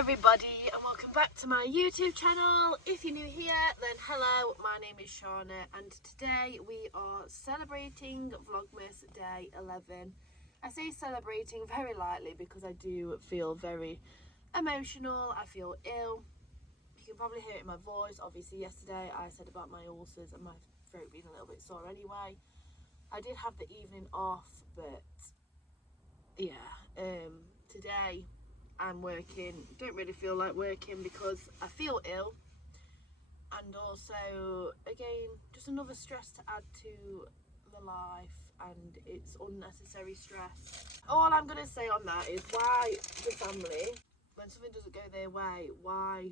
everybody and welcome back to my YouTube channel. If you're new here, then hello, my name is Shauna and today we are celebrating Vlogmas day 11. I say celebrating very lightly because I do feel very emotional. I feel ill. You can probably hear it in my voice. Obviously yesterday I said about my ulcers and my throat being a little bit sore anyway. I did have the evening off, but yeah, today I'm working. Don't really feel like working because I feel ill, and also again just another stress to add to the life, and it's unnecessary stress. All I'm gonna say on that is, why the family, when something doesn't go their way, why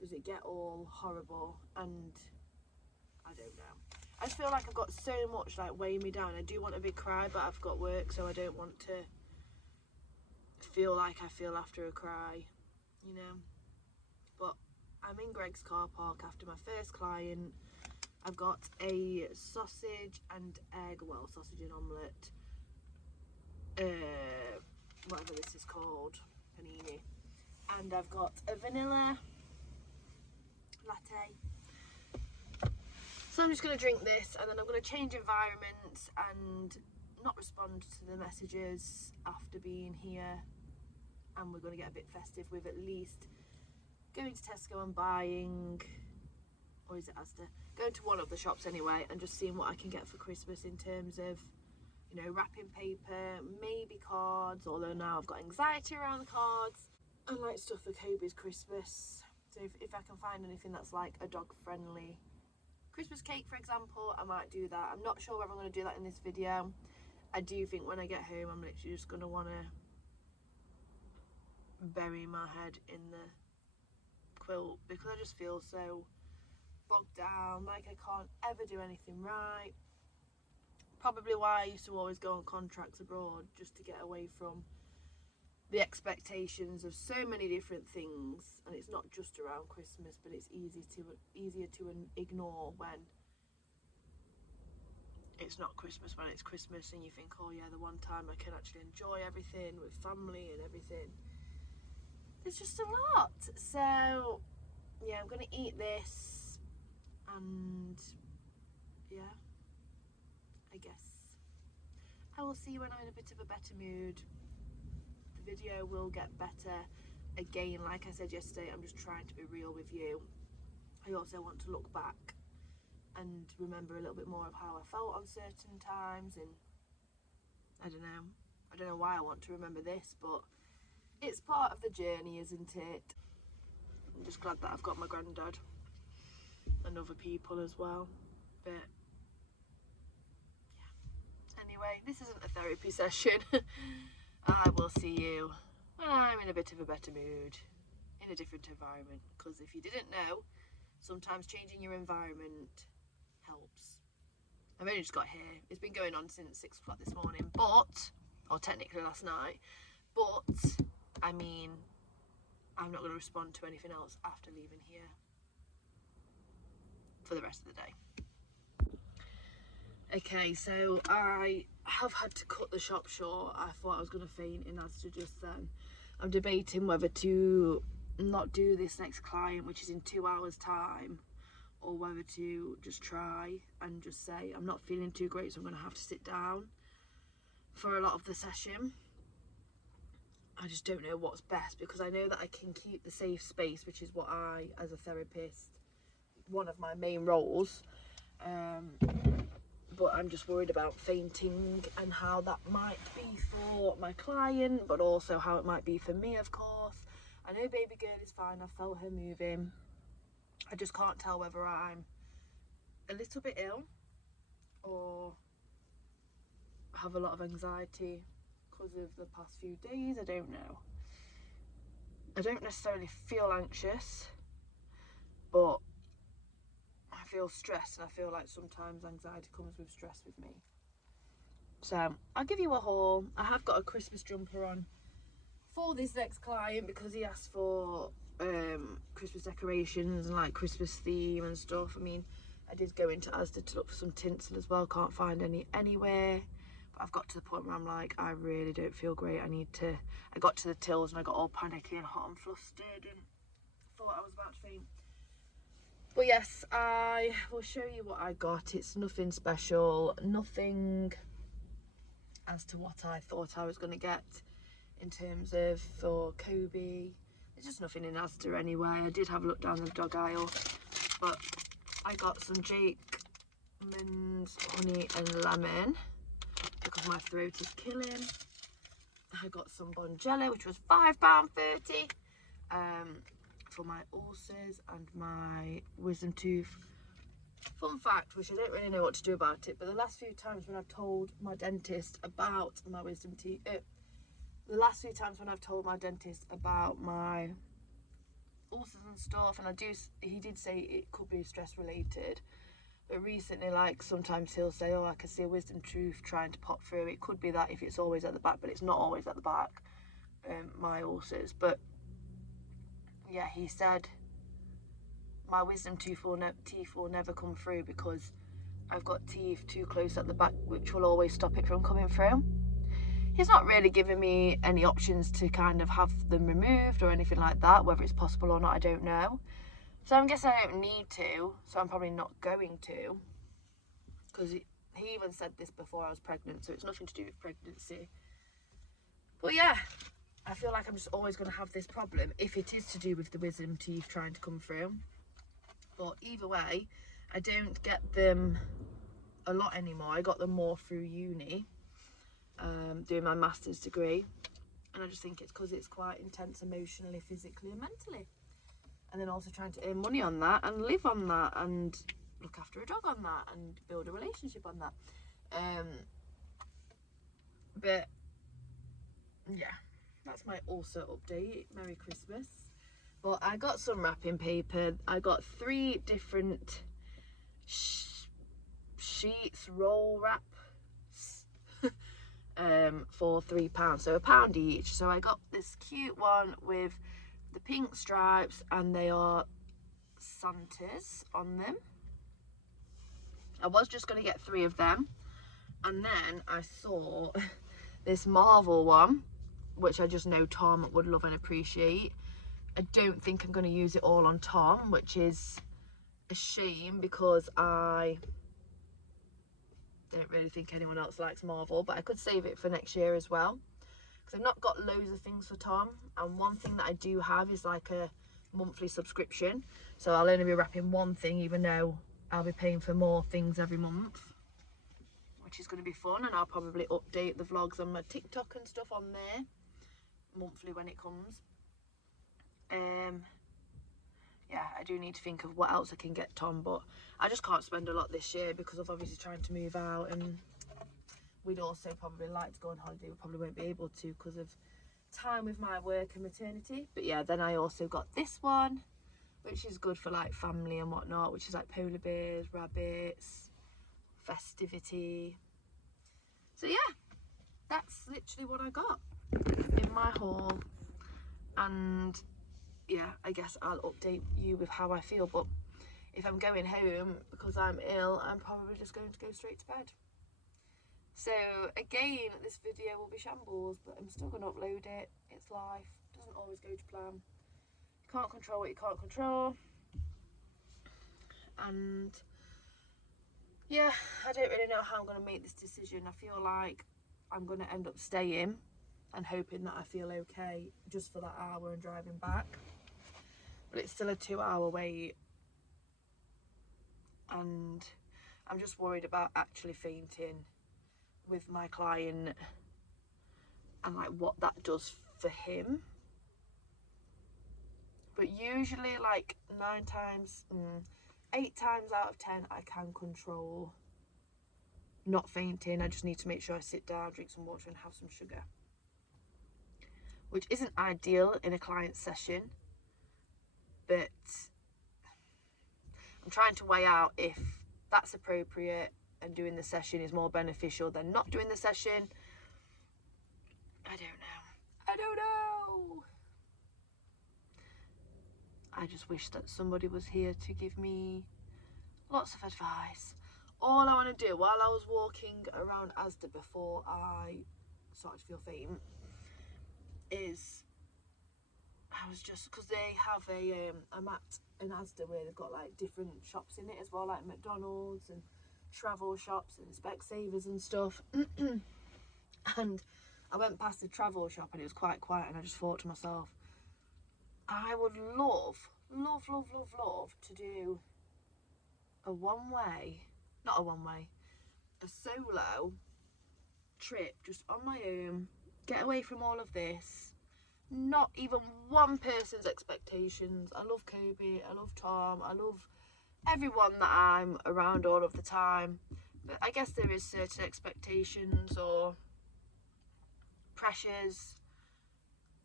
does it get all horrible? And I don't know, I just feel like I've got so much like weighing me down. I do want a big cry, but I've got work, so I don't want to feel like I feel after a cry, you know. But I'm in Greg's car park after my first client. I've got a sausage and egg, well, sausage and omelette, whatever this is called, panini, and I've got a vanilla latte. So I'm just going to drink this and then I'm going to change environments and not respond to the messages after being here, and we're going to get a bit festive with at least going to Tesco and buying, or is it Asda? Going to one of the shops anyway and just seeing what I can get for Christmas in terms of, you know, wrapping paper, maybe cards, although now I've got anxiety around the cards. I like stuff for Kobe's Christmas, so if I can find anything that's like a dog friendly Christmas cake, for example, I might do that. I'm not sure whether I'm going to do that in this video. I do think when I get home I'm literally just going to want to bury my head in the quilt because I just feel so bogged down, like I can't ever do anything right. Probably why I used to always go on contracts abroad, just to get away from the expectations of so many different things. And it's not just around Christmas, but it's easier to ignore when it's not Christmas, when it's Christmas and you think, oh yeah, the one time I can actually enjoy everything with family and everything. It's just a lot. So yeah, I'm gonna eat this and yeah, I guess I will see you when I'm in a bit of a better mood. The video will get better. Again, like I said yesterday, I'm just trying to be real with you. I also want to look back and remember a little bit more of how I felt on certain times, and I don't know why I want to remember this, but it's part of the journey, isn't it? I'm just glad that I've got my granddad and other people as well. But yeah, anyway, this isn't a therapy session. I will see you when I'm in a bit of a better mood, in a different environment, because if you didn't know, sometimes changing your environment helps. I've only just got here. It's been going on since 6 o'clock this morning, but, or technically last night, but I mean, I'm not going to respond to anything else after leaving here for the rest of the day. Okay, so I have had to cut the shop short. I thought I was going to faint in Asda just then. I'm debating whether to not do this next client, which is in 2 hours time, or whether to just try and just say I'm not feeling too great, so I'm going to have to sit down for a lot of the session. I just don't know what's best, because I know that I can keep the safe space, which is what I, as a therapist, one of my main roles, but I'm just worried about fainting and how that might be for my client, but also how it might be for me, of course. I know baby girl is fine, I felt her moving. I just can't tell whether I'm a little bit ill or have a lot of anxiety because of the past few days. I don't know. I don't necessarily feel anxious, but I feel stressed, and I feel like sometimes anxiety comes with stress with me. So I'll give you a haul. I have got a Christmas jumper on for this next client because he asked for Christmas decorations and like Christmas theme and stuff. I mean, I did go into Asda to look for some tinsel as well, can't find any anywhere, I've got to the point where I'm like, I really don't feel great. I got to the tills and I got all panicky and hot and flustered and thought I was about to faint. But yes, I will show you what I got. It's nothing special, nothing as to what I thought I was going to get in terms of for Kobe. There's just nothing in Asda anyway. I did have a look down the dog aisle, but I got some Jakeman's honey and lemon because my throat is killing. I got some Bonjela, which was £5.30 for my ulcers and my wisdom tooth. Fun fact, which I don't really know what to do about it, but the last few times when I've told my dentist about my wisdom teeth, the last few times when I've told my dentist about my ulcers and stuff, and he did say it could be stress related, but recently, like, sometimes he'll say, oh, I can see a wisdom tooth trying to pop through. It could be that if it's always at the back, but it's not always at the back, my ulcers. But yeah, he said my wisdom teeth will never come through because I've got teeth too close at the back, which will always stop it from coming through. He's not really giving me any options to kind of have them removed or anything like that. Whether it's possible or not, I don't know. So I'm guessing I don't need to, so I'm probably not going to, because he even said this before I was pregnant, so it's nothing to do with pregnancy. But yeah, I feel like I'm just always going to have this problem if it is to do with the wisdom teeth trying to come through. But either way, I don't get them a lot anymore. I got them more through uni, doing my master's degree, and I just think it's because it's quite intense emotionally, physically and mentally. And then also trying to earn money on that and live on that and look after a dog on that and build a relationship on that. But yeah, that's my ulcer update. Merry Christmas. But I got some wrapping paper. I got 3 different sheets, roll wraps, for £3, so £1 each. So I got this cute one with the pink stripes, and they are Santas on them. I was just going to get 3 of them, and then I saw this Marvel one, which I just know Tom would love and appreciate. I don't think I'm going to use it all on Tom, which is a shame because I don't really think anyone else likes Marvel, but I could save it for next year as well, because I've not got loads of things for Tom, and one thing that I do have is like a monthly subscription, so I'll only be wrapping one thing, even though I'll be paying for more things every month, which is going to be fun. And I'll probably update the vlogs on my TikTok and stuff on there monthly when it comes. Yeah, I do need to think of what else I can get Tom, but I just can't spend a lot this year because of obviously trying to move out, and we'd also probably like to go on holiday. We probably won't be able to because of time with my work and maternity. But yeah, then I also got this one, which is good for like family and whatnot, which is like polar bears, rabbits, festivity. So yeah, that's literally what I got in my haul. And yeah, I guess I'll update you with how I feel. But if I'm going home because I'm ill, I'm probably just going to go straight to bed. So again, this video will be shambles, but I'm still going to upload it. It's life. It doesn't always go to plan. You can't control what you can't control. And yeah, I don't really know how I'm going to make this decision. I feel like I'm going to end up staying and hoping that I feel okay just for that hour and driving back. But it's still a 2-hour wait. And I'm just worried about actually fainting with my client and like what that does for him. But usually like 8 times out of 10 I can control not fainting. I just need to make sure I sit down, drink some water and have some sugar, which isn't ideal in a client session, but I'm trying to weigh out if that's appropriate and doing the session is more beneficial than not doing the session. I don't know. I just wish that somebody was here to give me lots of advice all I want to do while I was walking around Asda before I started to feel faint is, I was just, because they have a map in Asda where they've got like different shops in it as well, like McDonald's and travel shops and Specsavers and stuff. And I went past the travel shop and it was quite quiet, and I just thought to myself, I would love to do a solo trip just on my own, get away from all of this, not even one person's expectations. I love Kobe, I love Tom, I love everyone that I'm around all of the time, but I guess there is certain expectations or pressures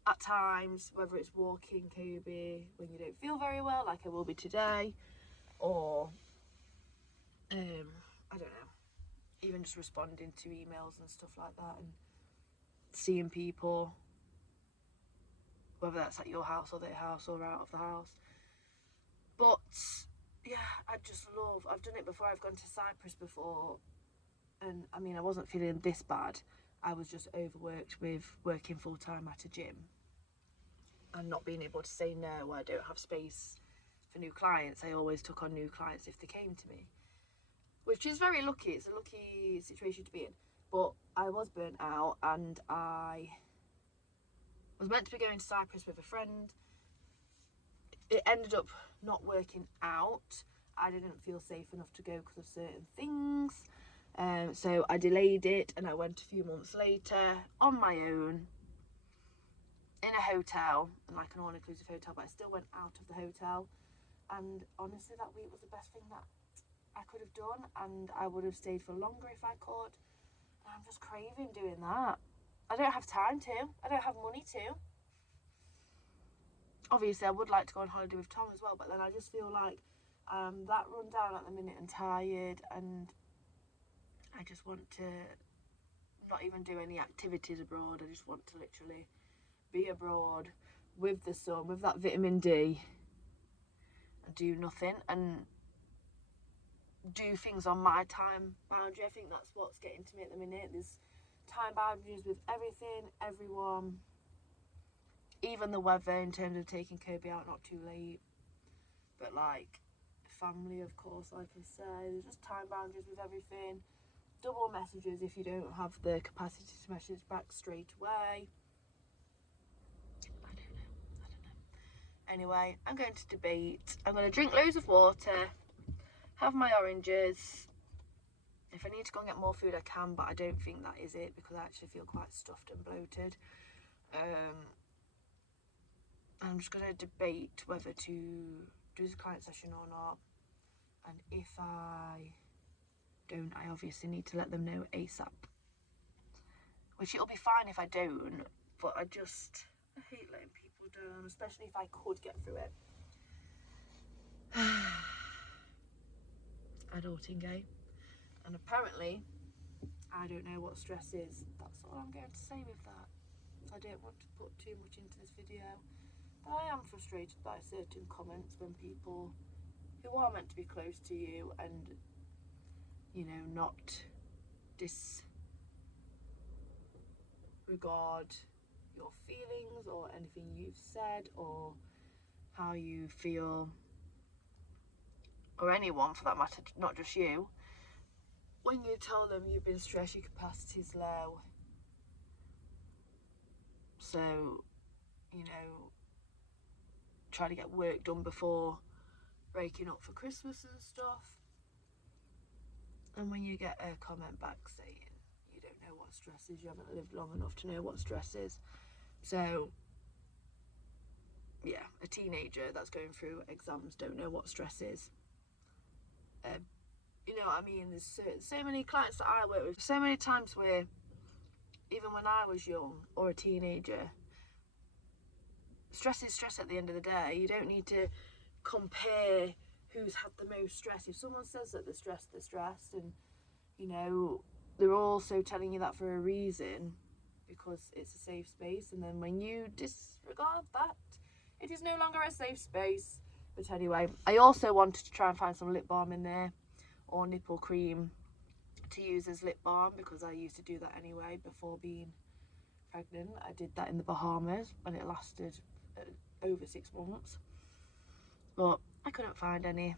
at times, whether it's walking Kobe when you don't feel very well, like I will be today, or I don't know, even just responding to emails and stuff like that, and seeing people, whether that's at your house or their house or out of the house. But yeah, I've done it before. I've gone to Cyprus before, and I mean, I wasn't feeling this bad. I was just overworked with working full-time at a gym and not being able to say no. I don't have space for new clients. I always took on new clients if they came to me, which is very lucky. It's a lucky situation to be in. But I was burnt out, and I was meant to be going to Cyprus with a friend. It ended up not working out. I didn't feel safe enough to go because of certain things. So I delayed it, and I went a few months later on my own in a hotel, and like an all-inclusive hotel, but I still went out of the hotel. And honestly, that week was the best thing that I could have done, and I would have stayed for longer if I could. And I'm just craving doing that. I don't have time to. I don't have money to. Obviously, I would like to go on holiday with Tom as well, but then I just feel like that run down at the minute and tired, and I just want to not even do any activities abroad. I just want to literally be abroad with the sun, with that vitamin D, and do nothing and do things on my time boundary. I think that's what's getting to me at the minute. There's time boundaries with everything, everyone, even the weather, in terms of taking Kobe out not too late. But like family, of course, like I said, there's just time boundaries with everything. Double messages if you don't have the capacity to message back straight away. I don't know. Anyway, I'm going to debate. I'm going to drink loads of water, have my oranges. If I need to go and get more food, I can, but I don't think that is it, because I actually feel quite stuffed and bloated. I'm just going to debate whether to do the client session or not, and if I don't, I obviously need to let them know ASAP, which it'll be fine if I don't, but I hate letting people down, especially if I could get through it. Adulting, eh? And apparently I don't know what stress is. That's all I'm going to say with that. I don't want to put too much into this video, but I am frustrated by certain comments when people who are meant to be close to you and, you know, not disregard your feelings or anything you've said or how you feel, or anyone for that matter, not just you, when you tell them you've been stressed, your capacity's low. So, you know, try to get work done before breaking up for Christmas and stuff. And when you get a comment back saying you don't know what stress is, you haven't lived long enough to know what stress is. So, yeah, a teenager that's going through exams don't know what stress is. You know what I mean? There's so many clients that I work with, so many times where, even when I was young or a teenager, stress is stress at the end of the day. You don't need to compare who's had the most stress. If someone says that they're stressed, and, you know, they're also telling you that for a reason, because it's a safe space, and then when you disregard that, it is no longer a safe space. But anyway, I also wanted to try and find some lip balm in there, or nipple cream to use as lip balm, because I used to do that anyway before being pregnant. I did that in the Bahamas and it lasted over 6 months, but I couldn't find any,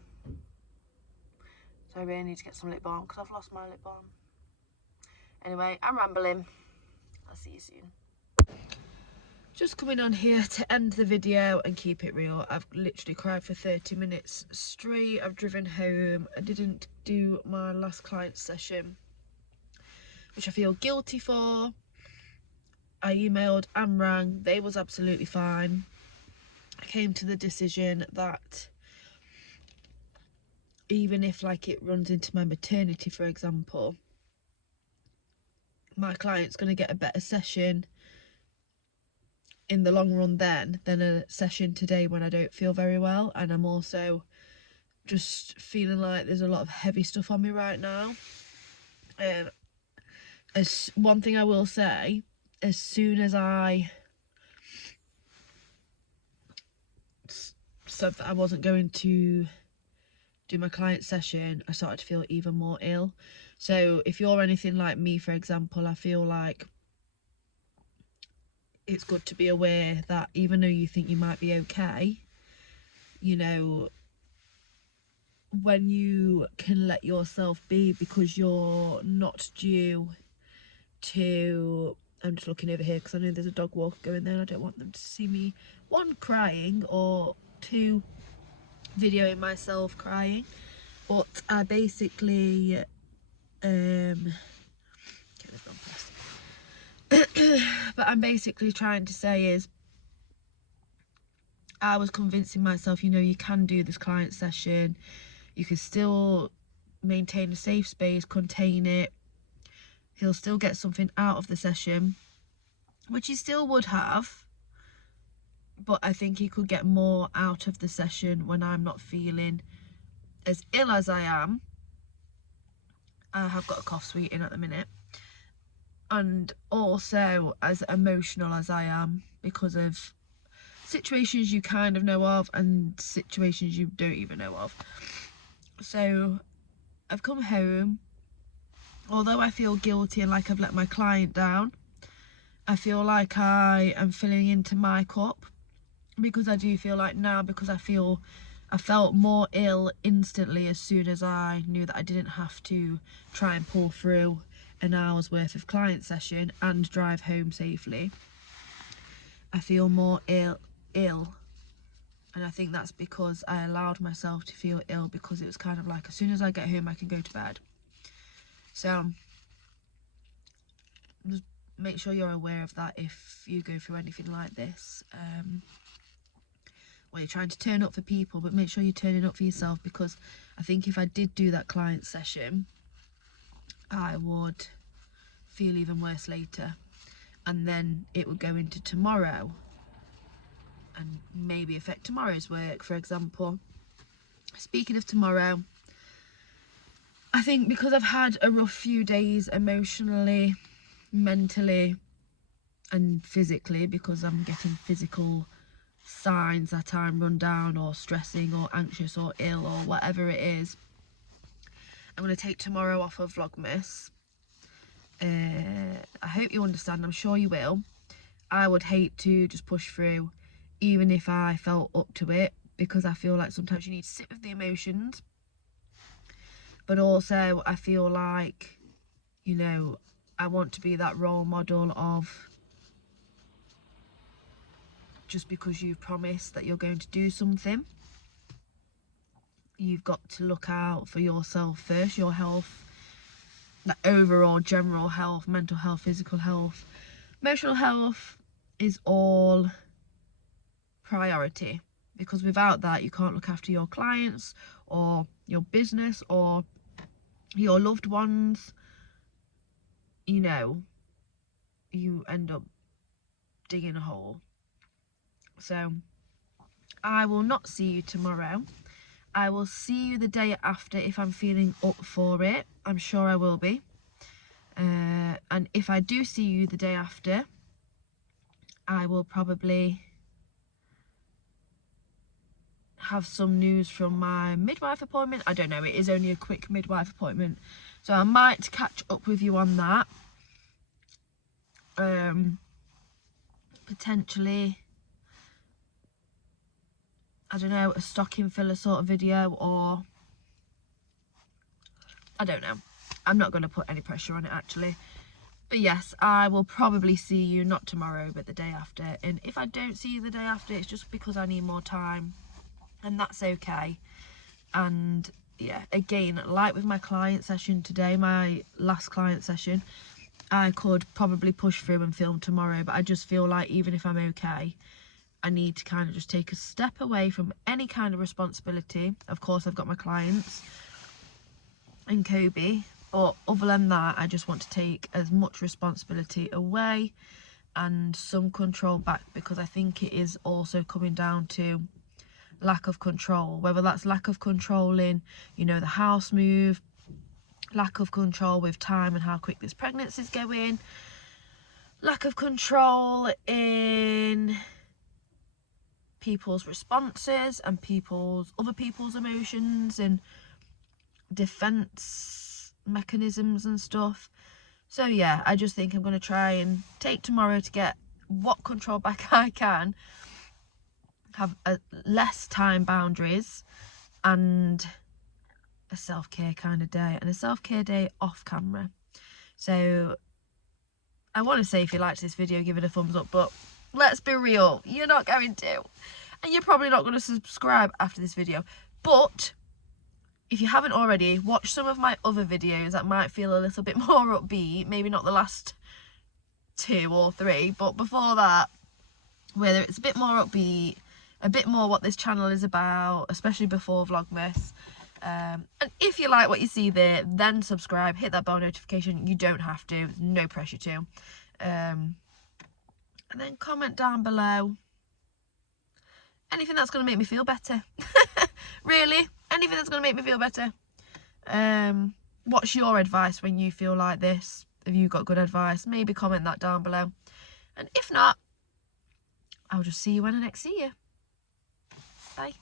so I really need to get some lip balm because I've lost my lip balm. Anyway, I'm rambling. I'll see you soon. Just coming on here to end the video and keep it real. I've literally cried for 30 minutes straight. I've driven home. I didn't do my last client session, which I feel guilty for. I emailed and rang. They was absolutely fine. I came to the decision that even if like it runs into my maternity, for example, my client's going to get a better session in the long run then than a session today when I don't feel very well. And I'm also just feeling like there's a lot of heavy stuff on me right now. As one thing I will say, as soon as I said that I wasn't going to do my client session, I started to feel even more ill. So if you're anything like me, for example, I feel like it's good to be aware that even though you think you might be okay, you know, when you can let yourself be, because you're not due to, I'm just looking over here because I know there's a dog walker going there and I don't want them to see me, one, crying, or two, videoing myself crying. But I basically but I'm basically trying to say is, I was convincing myself, you know, you can do this client session, you can still maintain a safe space, contain it, he'll still get something out of the session, which he still would have, but I think he could get more out of the session when I'm not feeling as ill as I am. I have got a cough sweeting at the minute, and also as emotional as I am, because of situations you kind of know of and situations you don't even know of. So I've come home, although I feel guilty and like I've let my client down, I feel like I am filling into my cup, because I do feel like now, because I felt more ill instantly as soon as I knew that I didn't have to try and pull through an hour's worth of client session and drive home safely. I feel more ill, and I think that's because I allowed myself to feel ill, because it was kind of like as soon as I get home I can go to bed. So just make sure you're aware of that if you go through anything like this, where you're trying to turn up for people, but make sure you're turning up for yourself, because I think if I did do that client session I would feel even worse later, and then it would go into tomorrow and maybe affect tomorrow's work, for example. Speaking of tomorrow, I think because I've had a rough few days emotionally, mentally and physically, because I'm getting physical signs that I'm run down or stressing or anxious or ill or whatever it is, I'm going to take tomorrow off of Vlogmas. I hope you understand, I'm sure you will. I would hate to just push through even if I felt up to it, because I feel like sometimes you need to sit with the emotions, but also I feel like, you know, I want to be that role model of, just because you've promised that you're going to do something, you've got to look out for yourself first, your health, the overall general health, mental health, physical health, emotional health is all priority, because without that you can't look after your clients or your business or your loved ones. You know, you end up digging a hole. So I will not see you tomorrow. I will see you the day after if I'm feeling up for it. I'm sure I will be. And if I do see you the day after, I will probably have some news from my midwife appointment. I don't know, it is only a quick midwife appointment, so I might catch up with you on that. Potentially, I don't know, a stocking filler sort of video, or I don't know. I'm not going to put any pressure on it actually. But yes, I will probably see you not tomorrow but the day after, and if I don't see you the day after, it's just because I need more time, and that's okay. And yeah, again, like with my client session today, my last client session, I could probably push through and film tomorrow, but I just feel like even if I'm okay, I need to kind of just take a step away from any kind of responsibility. Of course, I've got my clients and Kobe, but other than that, I just want to take as much responsibility away and some control back, because I think it is also coming down to lack of control, whether that's lack of control in, you know, the house move, lack of control with time and how quick this pregnancy is going, lack of control in people's responses and other people's emotions and defense mechanisms and stuff. So yeah, I just think I'm going to try and take tomorrow to get what control back I can, have less time boundaries, and a self-care kind of day, and a self-care day off camera. So I want to say, if you liked this video, give it a thumbs up, but let's be real, you're not going to, and you're probably not going to subscribe after this video. But if you haven't already, watch some of my other videos that might feel a little bit more upbeat, maybe not the last 2 or 3, but before that, whether it's a bit more upbeat, a bit more what this channel is about, especially before Vlogmas. And if you like what you see there, then subscribe, hit that bell notification. You don't have to, there's no pressure to. And then comment down below anything that's going to make me feel better. Really, anything that's going to make me feel better. What's your advice when you feel like this? Have you got good advice? Maybe comment that down below. And if not, I'll just see you when I next see you. Bye.